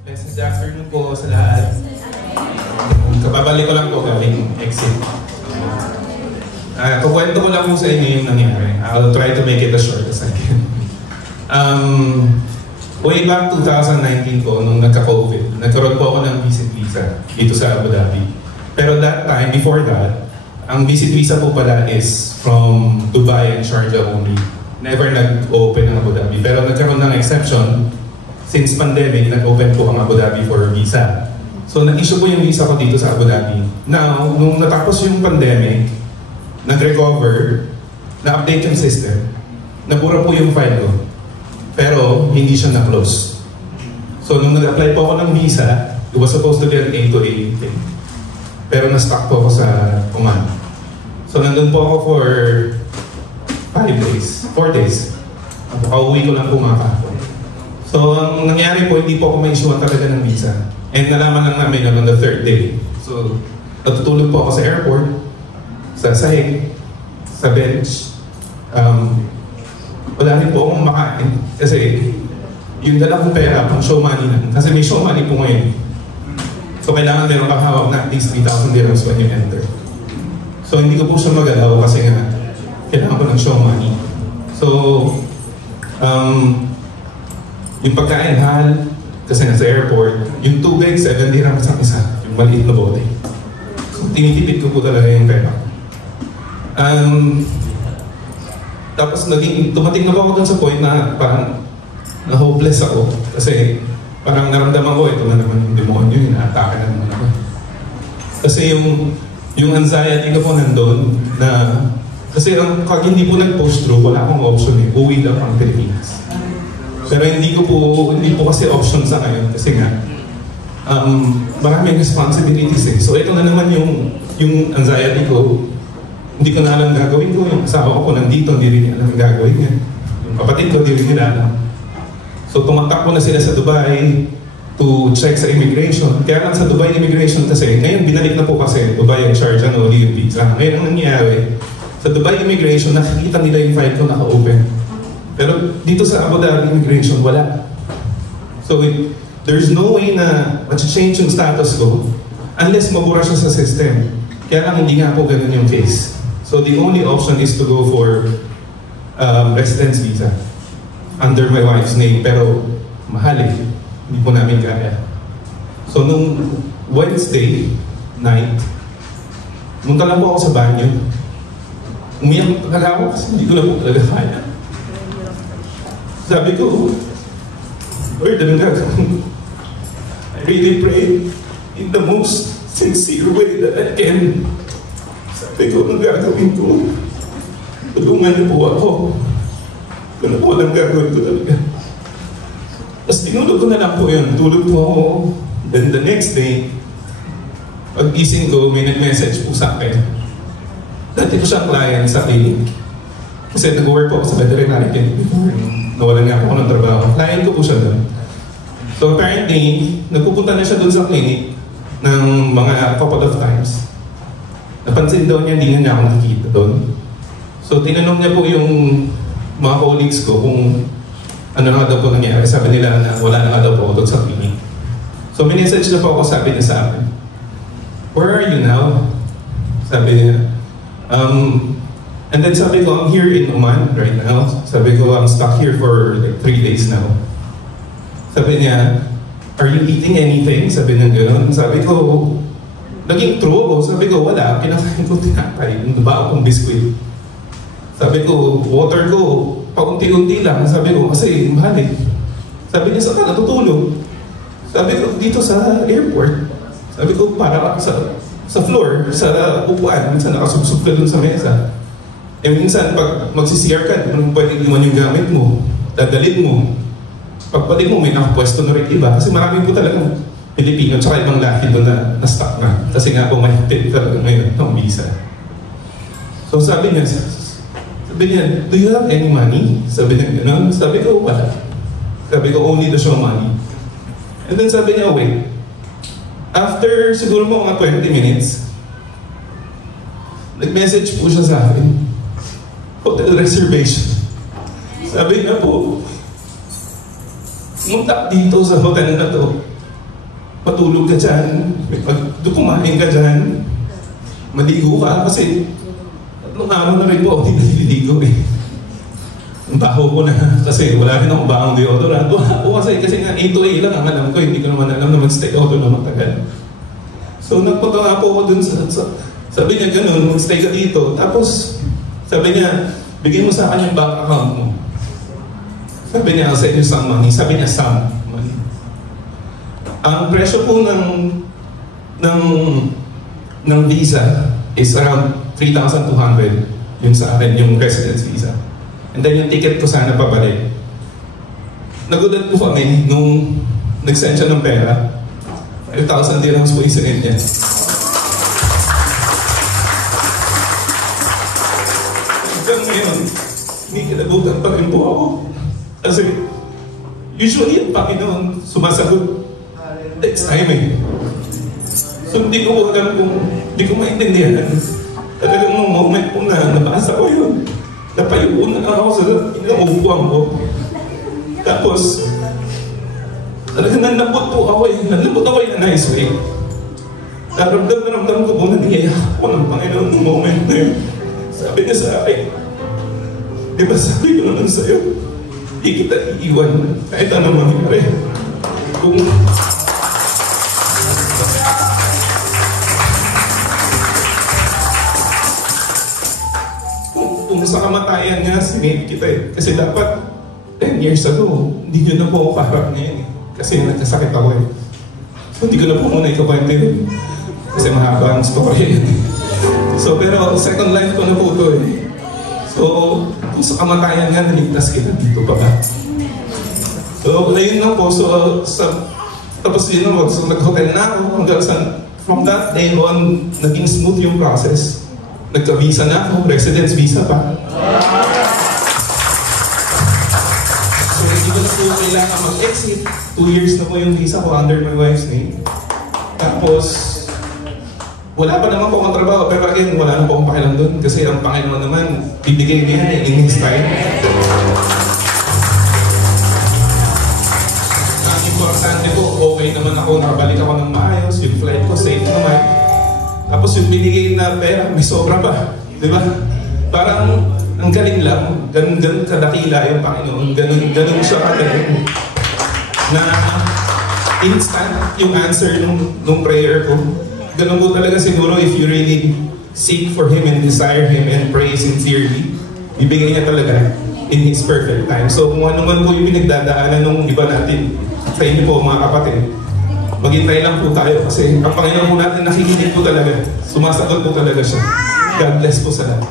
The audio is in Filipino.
Good afternoon po sa lahat. Kapabalik ko lang po galing exit. Kukwento ko lang po sa inyo yung nangyari. I'll try to make it as short as I can. Way back 2019 po, nung nagka-COVID, nagkaroon po ako ng visit visa dito sa Abu Dhabi. Pero that time, before that, ang visit visa po pala is from Dubai and Sharjah only. Never nag-open ang Abu Dhabi. Pero nagkaroon ng exception. Since pandemic, nag-open po ang Abu Dhabi for visa. So, nag-issue po yung visa ko dito sa Abu Dhabi. Now, nung natapos yung pandemic, nag-recover, na-update yung system, nabura po yung file ko. Pero, hindi siya na-close. So, nung nag-apply po ako ng visa, it was supposed to be an A to A thing. Pero, na-stuck po ako sa Oman. So, nandun po ako for 4 days. Pauwi ko lang po mga kahapon. So, ang nangyari po, hindi po ako may-issuean talaga ng visa. And nalaman lang namin on the 3rd day. So, natutulog po ako sa airport, sa sahig, sa bench. Wala rin po akong makain. Kasi, yung dala kong pera, pang show money na. Kasi may show money po ngayon. So, kailangan meron kang hawak na at least 3,000 dirhams when you enter. So, hindi ko po siya magalaw kasi nga, kailangan ko ng show money. So, yung pagkain, hal, kasi nasa airport, yung tubig, 7 dirhams ang isa, yung maliit na bote. So, tinitipid ko po talaga yung pera. Tapos, tumating na po ako dun sa point na parang na-hopeless ako. Kasi, parang naramdaman ko, ito na naman yung demonyo, yung na-atake na naman ako. Kasi yung anxiety ko po nandun, na, kasi pag hindi po nag-post through, wala akong option eh, uwi lang ang Pilipinas. Pero hindi po kasi option sa ngayon kasi nga maraming responsibilities eh. So ito na naman yung anxiety ko. Hindi ko na alam gagawin ko. Yung asawa ko nandito, hindi rin alam yung gagawin niya. Yung kapatid ko, hindi rin nila alam. So tumatakbo na sila sa Dubai to check sa immigration. Kaya lang sa Dubai immigration kasi, ngayon binalik na po kasi Dubai and Sharjah no yung visa. Ngayon ang nangyayari, sa Dubai immigration, nakikita nila yung file ko naka-open. Pero dito sa Abu Dhabi immigration, wala. So there's no way na ma-change yung status ko unless mabura siya sa system. Kaya lang hindi nga po ganun yung case. So the only option is to go for residence visa under my wife's name. Pero mahal eh. Hindi po namin kaya. So nung Wednesday night, munta lang po ako sa banyo. Umiyak talaga ako kasi hindi ko na po talaga kaya. Sabi ko, Lord, anong gagawin? I really pray in the most sincere way that I can. Sabi ko, anong gagawin ko? Tulungan niyo po ako. Ano po ang gagawin ko talaga? Tapos tinulog ko na lang po yun. Tulog po ako. Then the next day, pag-gising ko, may nag-message po sa akin. Dati ko siyang client sa clinic. Kasi nag-work po ako sa veterinary clinic before. Nawalan nga ako ng trabaho. Client ko po siya doon. So apparently, nagpupunta na siya doon sa clinic ng mga couple of times. Napansin daw niya, hindi niya ako nakikita doon. So tinanong niya po yung mga colleagues ko kung ano na daw po nangyari. Sabi nila na wala na daw po ako doon sa clinic. So minessage na po ako, sabi niya sa akin, "Where are you now?" Sabi niya, and then sabi ko, I'm here in Oman right now. Sabi ko, I'm stuck here for like 3 days now. Sabi niya, are you eating anything? Sabi niya gano'n. Sabi ko, naging true ako. Sabi ko, wala. Kinakain ko tinapay. Yung ba akong biskuit. Sabi ko, water ko, paunti-unti lang. Sabi ko, kasi mahal eh. Sabi niya, saan ka natutulog? Sabi ko, dito sa airport. Sabi ko, para sa floor, sa upuan. Minsan nakasubsub ka dun sa mesa. Eh minsan, pag magsi-CR ka, pwedeng iwan yung gamit mo, dadalhin mo. Pagbalik mo, may nakapwesto na rin iba. Kasi marami po talagang Pilipino, tsaka ibang lahi doon na stuck na. Kasi nga po, mahigpit talaga ngayon ng visa. So sabi niya, do you have any money? Sabi niya, gano'n. Sabi ko, wala. Sabi ko, only the show money. And then sabi niya, wait. After siguro mga 20 minutes, nag-message po siya sa akin. Hotel reservation. Sabi niya po, muntak dito sa hotel na to. patulog ka dyan, kumain ka dyan, maligo ka kasi 3 araw na rin po ako nililigo eh. Ang baho ko na kasi wala rin akong bahong deodorant. O kasi nga 8 to 8 lang ang alam ko, hindi ko naman alam na mag-stay ako doon na matagal. So nagpunta nga po ako dun sabi niya ganun, mag-stay ka dito. Tapos sabi niya, bigyan mo sa akin yung bank account mo. Sabi niya, I'll send you some money. Sabi niya, some money. Ang presyo po ng visa is around 3,200 yun sa akin, yung residence visa. And then yung ticket ko sana pabalik. Nagulat po kami nung nag-send siya ng pera. 5,000 dirhams po yung sinend niya. Hanggang ngayon, hindi kinabutan pa rin po ako. Kasi usually ang Panginoon sumasagot next time eh. So hindi ko alam kung, hindi ko maintindihan. Talagang nung moment po na nabasa ko yun, napayupo na ako sa inaupuan ko. Tapos, talagang nanlambot po ako eh. Nanlambot ako in a nice way. Naramdam ko po na niyayak ako ng Panginoon nung moment na yun. Sabi niya sa akin, di ba sabi ko naman sa'yo, di kita iiwan kahit anong mangyari. Kung sa kamatayan nga, sinave kita eh. Kasi dapat 10 years ago, hindi nyo na po ako kaharap ngayon eh. Kasi nagkasakit ako eh. So hindi ko na po muna ikakwento yun. Kasi mahaba ang story yun. So pero second life ko na po ito eh. So kung sa kamatayan nga, naligtas kita dito pa ba? So ayun lang po. So tapos yun lang po. So nag-hotel na ako hanggang sa from that day on, naging smooth yung process. Nagka-visa na ako, residence visa pa. So hindi ko na po kailangan mag-exit. 2 years na po yung visa ko under my wife's name. Tapos, wala pa naman po akong trabaho. Pero again, wala na po akong pakialam doon. Kasi ang Panginoon naman, bibigay niya in His time. Ang importante po, okay naman ako, nakabalik ako ng maayos. Yung flight ko, safe naman. Tapos yung binigay na pera, may sobra pa. Di ba? Parang ang galing lang. Ganun kadakila yung Panginoon. Ganun siya kagaling. Na instant yung answer nung prayer ko. Ganun po talaga siguro if you really seek for Him and desire Him and pray sincerely, ibigay niya talaga in His perfect time. So kung ano man po yung pinagdadaanan ng iba natin, sa inyo po mga kapatid, maghintay lang po tayo kasi ang Panginoon po natin nakikinig po talaga. Sumasagot po talaga siya. God bless po sa lahat.